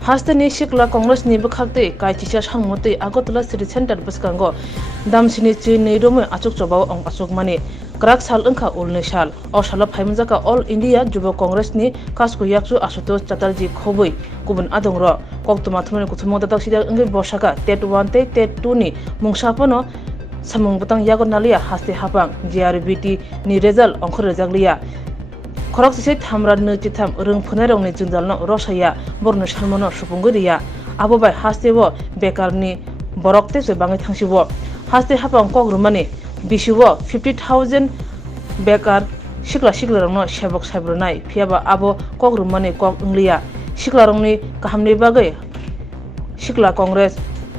Hastani Shikla Congress ni Bukakte, Kaitisha Hangmote, Agotla City Center Buskango, Damsini Chinerum, Achuk Choba on Asuk Mani, Krak Sal Unka Ulnishal, or Shalop Hamzaka All India Juba Congress ni, Kasku Yaksu Asuto Chatarji Kobui, Kubun Adongro, Koktomatman Kutumoda Shida Ungi Boshaka, Tet 1, Tet 2 ni, Mungshapono, Samung Butang Yagonalia, Hasti Hapang, GRBT ni Rezal, Onko Rezaglia. Korok sisi thamra nujitam urung punerong ni jundalno rosaya borno shalmono supunguriya abobai hastebo bekarni borokte se bangai thangsibo haste hapang kogrumani bisibo 50,000 bekar shikla rongno shabok sabrunai phiaba abo kogrumani kok ungliya shikla rongni kahamni bagai shikla congress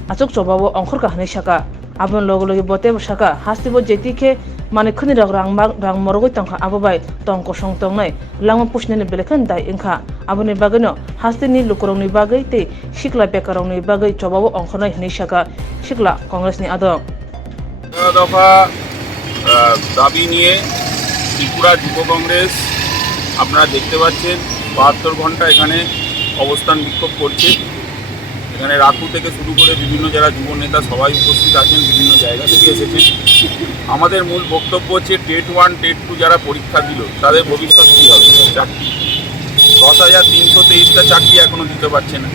achuk chobabo ongkhor kahne shaka abon logi bote shaka hastebo jetike Mane khuni rang morogoi tangkha abobai tongko song tongnai langma pusnene belekan dai ingkha aboni bagano hasteni lukurongni bagai te shikla bekarongni bagai chobabo ongkhonai hni shaka shikla congress ni adong দফা দাবি নিয়ে ত্রিপুরা যুব কংগ্রেস আপনারা দেখতে পাচ্ছেন 72 ঘন্টা এখানে অবস্থান বিক্ষোভ করছে। এখানে রাতু থেকে শুরু করে বিভিন্ন যারা যুব নেতা সবাই উপস্থিত আছেন, বিভিন্ন জায়গা থেকে এসেছেন। আমাদের মূল বক্তব্য হচ্ছে টেট 1 টেট 2 যারা পরীক্ষা দিল তাদের ভবিষ্যৎ কী হবে। চাকরি 10,323টা চাকরি এখনও দিতে পারছে না।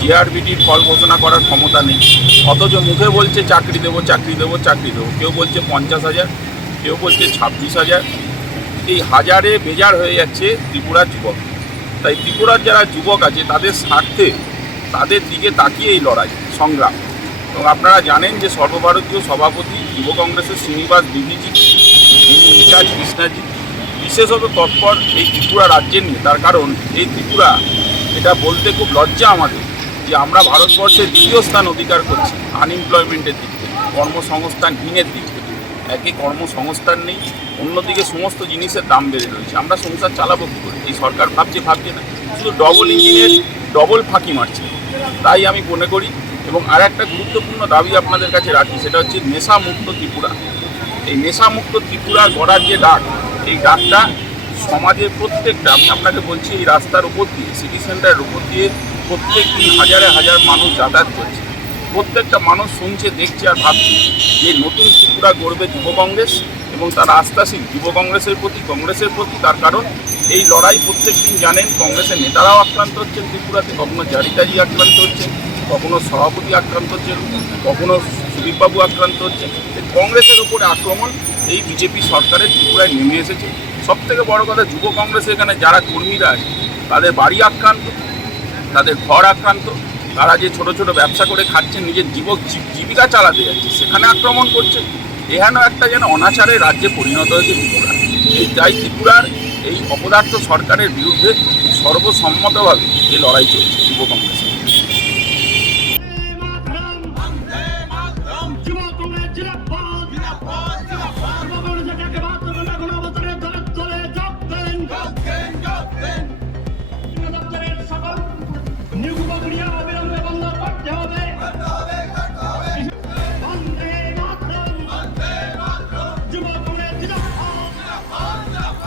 জিআরবিটির ফল ঘোষণা করার ক্ষমতা নেই, অথচ মুখে বলছে চাকরি দেবো। কেউ বলছে 50,000, কেউ বলছে 26,000। এই হাজারে বেজার হয়ে যাচ্ছে ত্রিপুরার যুবক। তাই ত্রিপুরার যারা যুবক আছে তাদের স্বার্থে তাদের দিকে তাকিয়ে এই লড়াই সংগ্রাম। এবং আপনারা জানেন যে সর্বভারতীয় সভাপতি যুব কংগ্রেসের শ্রীনিবাস বিবিজি, ইনচার্জ কৃষ্ণাজি বিশেষত তৎপর এই ত্রিপুরা রাজ্যের নিয়ে। তার কারণ এই ত্রিপুরা, এটা বলতে খুব লজ্জা আমাদের যে আমরা ভারতবর্ষের দ্বিতীয় স্থান অধিকার করছি আনএমপ্লয়মেন্টের দিক থেকে, কর্মসংস্থানহীনের দিক থেকে। একে কর্মসংস্থান নেই, অন্যদিকে সমস্ত জিনিসের দাম বেড়ে রয়েছে। আমরা সংসার চালাবো কী করে? এই সরকার ভাবছে না, শুধু ডবল ইঞ্জিনের ডবল ফাঁকি মারছে। তাই আমি মনে করি, এবং আর একটা গুরুত্বপূর্ণ দাবি আপনাদের কাছে রাখি, সেটা হচ্ছে নেশামুক্ত ত্রিপুরা। এই নেশামুক্ত ত্রিপুরা গড়ার যে ডাক, এই ডাকটা সমাজের প্রত্যেকটা, আমি আপনাকে বলছি এই রাস্তার উপর দিয়ে, সিটি সেন্টারের উপর দিয়ে প্রত্যেক দিন হাজার মানুষ যাতায়াত করছে। প্রত্যেকটা মানুষ শুনছে, দেখছে আর ভাবছে যে নতুন ত্রিপুরা গড়বে যুব কংগ্রেস, এবং তারা আস্থাশীল যুব কংগ্রেসের প্রতি। তার কারণ এই লড়াই প্রত্যেক দিন জানেন কংগ্রেসের নেতারাও আক্রান্ত হচ্ছেন ত্রিপুরাতে, কখনো জারিতাজি আক্রান্ত হচ্ছেন, কখনো সভাপতি আক্রান্ত হচ্ছেন, কখনো সুদীপবাবু আক্রান্ত হচ্ছেন। কংগ্রেসের উপরে আক্রমণ এই বিজেপি সরকারের ত্রিপুরায় নেমে এসেছে। সবথেকে বড় কথা, যুব কংগ্রেসের এখানে যারা কর্মীরা আছে তাদের বাড়ি আক্রান্ত, তাদের ঘর আক্রান্ত, তারা যে ছোট ব্যবসা করে খাচ্ছেন, নিজের জীবিকা চালাতে যাচ্ছে, সেখানে আক্রমণ করছে। এহেন একটা যেন অনাচারের রাজ্যে পরিণত হয়েছে ত্রিপুরা। তাই ত্রিপুরার এই অপদার্থ সরকারের বিরুদ্ধে সর্বসম্মতভাবে এই লড়াই চলছে যুব কংগ্রেস।